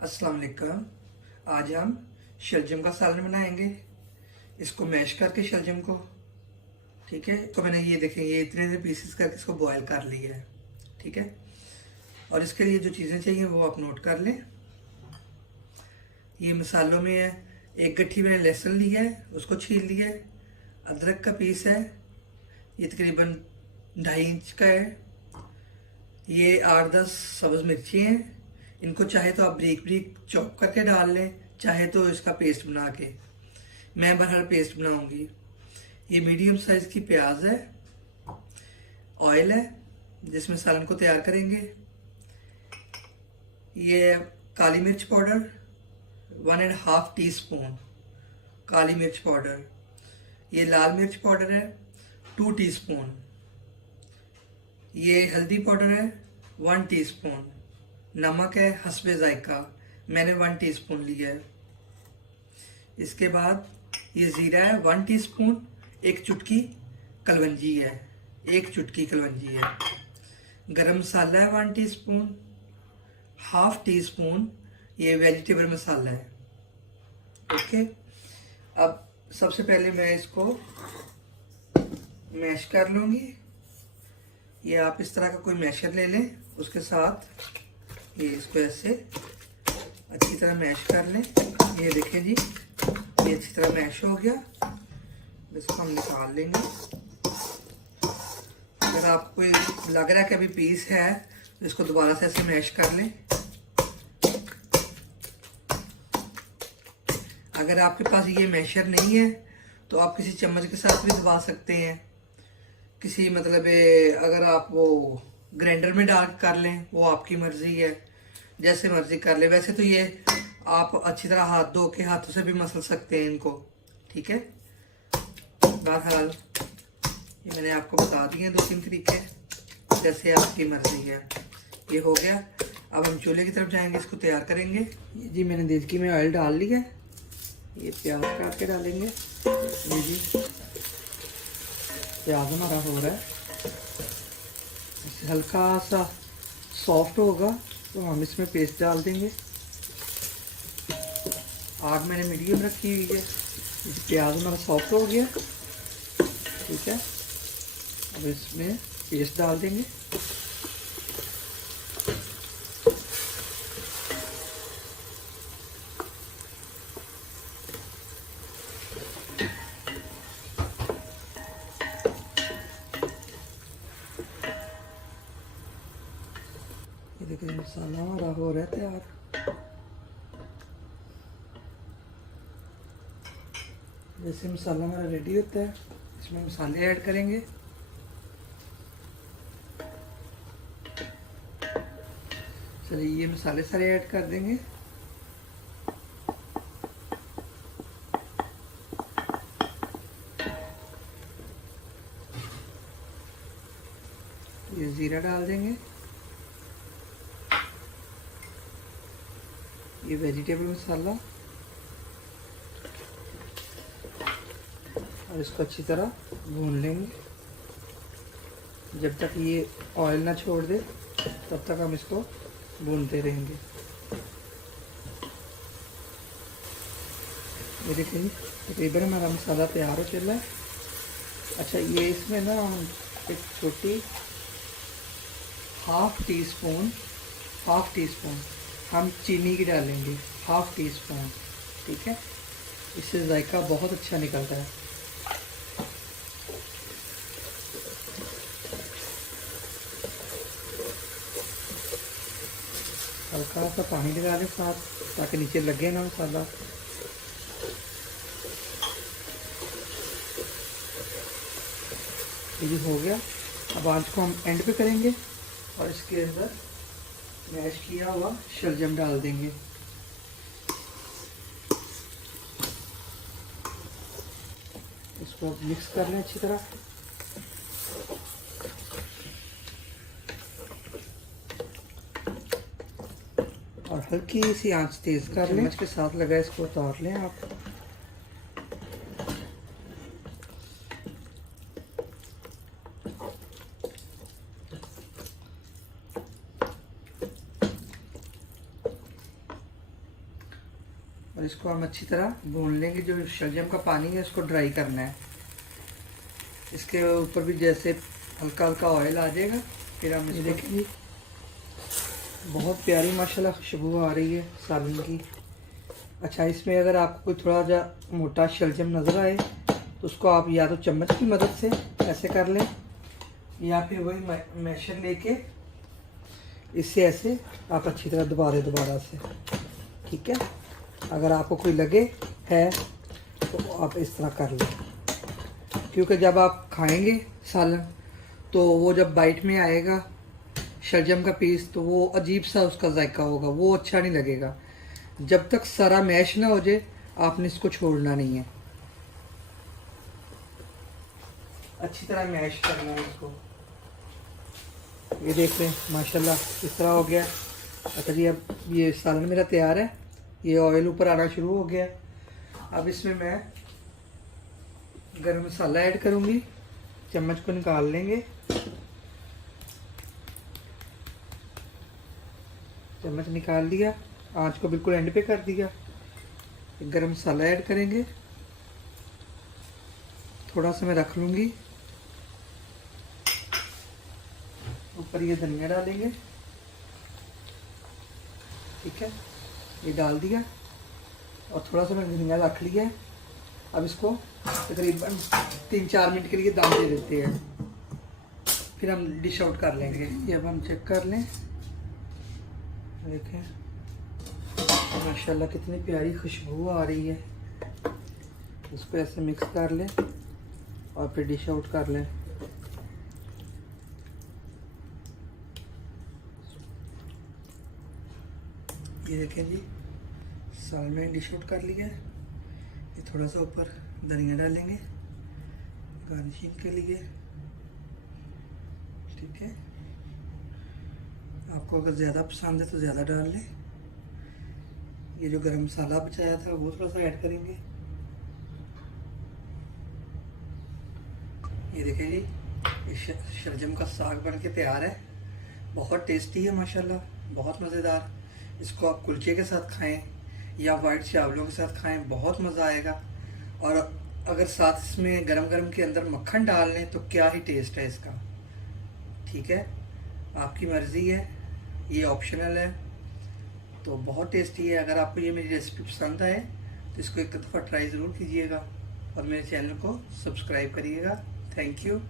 अस्सलाम वालेकुम। आज हम शलजम का सालन बनाएंगे। इसको मैश करके शलजम को, ठीक है, तो मैंने ये देखें ये इतने पीसेस करके इसको बॉयल कर लिया है, ठीक है। और इसके लिए जो चीज़ें चाहिए वो आप नोट कर लें। ये मसालों में है, एक गट्ठी मैंने लहसुन लिया है, उसको छील लिया है। अदरक का पीस है, ये तकरीबन 2.5 इंच का है। ये 8-10 सब्ज़ मिर्ची हैं। इनको चाहे तो आप ब्रीक ब्रीक चॉप करके डाल लें, चाहे तो इसका पेस्ट बना के। मैं बहरहाल पेस्ट बनाऊंगी। ये मीडियम साइज़ की प्याज है। ऑयल है जिसमें सालन को तैयार करेंगे। ये काली मिर्च पाउडर 1.5 टीस्पून काली मिर्च पाउडर। ये लाल मिर्च पाउडर है 2 टीस्पून। ये हल्दी पाउडर है 1 टीस्पून। नमक है हस्बे जायका, मैंने 1 टीस्पून लिया है। इसके बाद ये ज़ीरा है 1 टीस्पून। एक चुटकी कलवंजी है, एक चुटकी कलवंजी है। गरम मसाला है 1 टीस्पून। 1/2 टीस्पून ये वेजिटेबल मसाला है। ओके, अब सबसे पहले मैं इसको मैश कर लूँगी। ये आप इस तरह का कोई मैशर ले लें, उसके साथ ये इसको ऐसे अच्छी तरह मैश कर लें। ये देखें जी, ये अच्छी तरह मैश हो गया। इसको हम निकाल लेंगे। अगर आपको लग रहा है कि अभी पीस है तो इसको दोबारा से ऐसे मैश कर लें। अगर आपके पास ये मैशर नहीं है तो आप किसी चम्मच के साथ भी दबा सकते हैं। किसी मतलब अगर आप वो ग्राइंडर में डाल कर लें, वो आपकी मर्जी है, जैसे मर्जी कर ले। वैसे तो ये आप अच्छी तरह हाथ धो के हाथों से भी मसल सकते हैं इनको, ठीक है। बहरहाल ये मैंने आपको बता दिए 2-3 तरीके, जैसे आपकी मर्जी है। ये हो गया। अब हम चूल्हे की तरफ जाएंगे, इसको तैयार करेंगे। ये जी मैंने देचकी में ऑयल डाल लिया है। ये प्याज काट के डालेंगे। ये जी प्याज हमारा हो रहा है, हल्का सा सॉफ्ट होगा तो हम इसमें पेस्ट डाल देंगे। आग मैंने मीडियम रखी हुई है। प्याज हमारा सॉफ्ट हो गया, ठीक है। अब इसमें पेस्ट डाल देंगे। ये देखिए मसाला हमारा हो रहा है तैयार। जैसे मसाला हमारा रेडी होता है, इसमें मसाले ऐड करेंगे। चलिए ये मसाले सारे ऐड कर देंगे। ये ज़ीरा डाल देंगे। ये वेजिटेबल मसाला, और इसको अच्छी तरह भून लेंगे। जब तक ये ऑयल ना छोड़ दे तब तक हम इसको भूनते रहेंगे। ये देखिए तकरीबन हमारा मसाला तैयार हो चला है। अच्छा, ये इसमें ना हम एक छोटी 1/2 टीस्पून हम चीनी की डालेंगे। 1/2 टीस्पून, ठीक है। इससे जायका बहुत अच्छा निकलता है। हल्का सा पानी लगा लें साथ, ताकि नीचे लगे ना मसाला। ये हो गया। अब आंच को हम एंड पे करेंगे और इसके अंदर मैश किया हुआ शलजम डाल देंगे। इसको मिक्स कर लें अच्छी तरह। और हल्की सी आंच तेज कर लें, के साथ लगा इसको उतार लें आप। और इसको हम अच्छी तरह भून लेंगे। जो शलजम का पानी है इसको ड्राई करना है। इसके ऊपर भी जैसे हल्का हल्का ऑयल आ जाएगा, फिर हम इसको देखेंगे। बहुत प्यारी माशाल्लाह खुशबू आ रही है सालन की। अच्छा, इसमें अगर आपको कोई थोड़ा जा मोटा शलजम नज़र आए तो उसको आप या तो चम्मच की मदद से ऐसे कर लें, या फिर वही मैशर लेके इससे ऐसे आप अच्छी तरह दोबारा से, ठीक है। अगर आपको कोई लगे है तो आप इस तरह कर लें, क्योंकि जब आप खाएंगे सालन तो वो जब बाइट में आएगा शलजम का पीस तो वो अजीब सा उसका जायका होगा, वो अच्छा नहीं लगेगा। जब तक सारा मैश ना हो जाए आपने इसको छोड़ना नहीं है, अच्छी तरह मैश करना है इसको। ये देख लें माशाल्लाह इस तरह हो गया। अच्छा जी, अब ये सालन मेरा तैयार है। ये ऑयल ऊपर आना शुरू हो गया। अब इसमें मैं गरम मसाला ऐड करूँगी। चम्मच को निकाल लेंगे, चम्मच निकाल लिया, आंच को बिल्कुल एंड पे कर दिया। गरम मसाला ऐड करेंगे, थोड़ा सा मैं रख लूँगी। ऊपर ये धनिया डालेंगे, ठीक है, ये डाल दिया और थोड़ा सा मैंने धनिया रख लिया है। अब इसको तकरीबन 3-4 मिनट के लिए दम दे देते हैं, फिर हम डिश आउट कर लेंगे। ये अब हम चेक कर लें, देखें माशाल्लाह कितनी प्यारी खुशबू आ रही है। इसको ऐसे मिक्स कर लें और फिर डिश आउट कर लें। ये देखें जी, सालन में डिश आउट कर लिया है। ये थोड़ा सा ऊपर धनिया डालेंगे गार्निशिंग के लिए, ठीक है। आपको अगर ज़्यादा पसंद है तो ज़्यादा डाल लें। ये जो गरम मसाला बचाया था वो थोड़ा सा ऐड करेंगे। ये देखें जी, ये शलजम का साग बन के तैयार है। बहुत टेस्टी है माशाल्लाह, बहुत मज़ेदार। इसको आप कुलचे के साथ खाएं या वाइट चावलों के साथ खाएं, बहुत मज़ा आएगा। और अगर साथ इसमें गरम गरम के अंदर मक्खन डाल लें तो क्या ही टेस्ट है इसका, ठीक है। आपकी मर्ज़ी है, ये ऑप्शनल है, तो बहुत टेस्टी है। अगर आपको ये मेरी रेसिपी पसंद आए तो इसको एक दफ़ा ट्राई ज़रूर कीजिएगा और मेरे चैनल को सब्सक्राइब करिएगा। Thank you.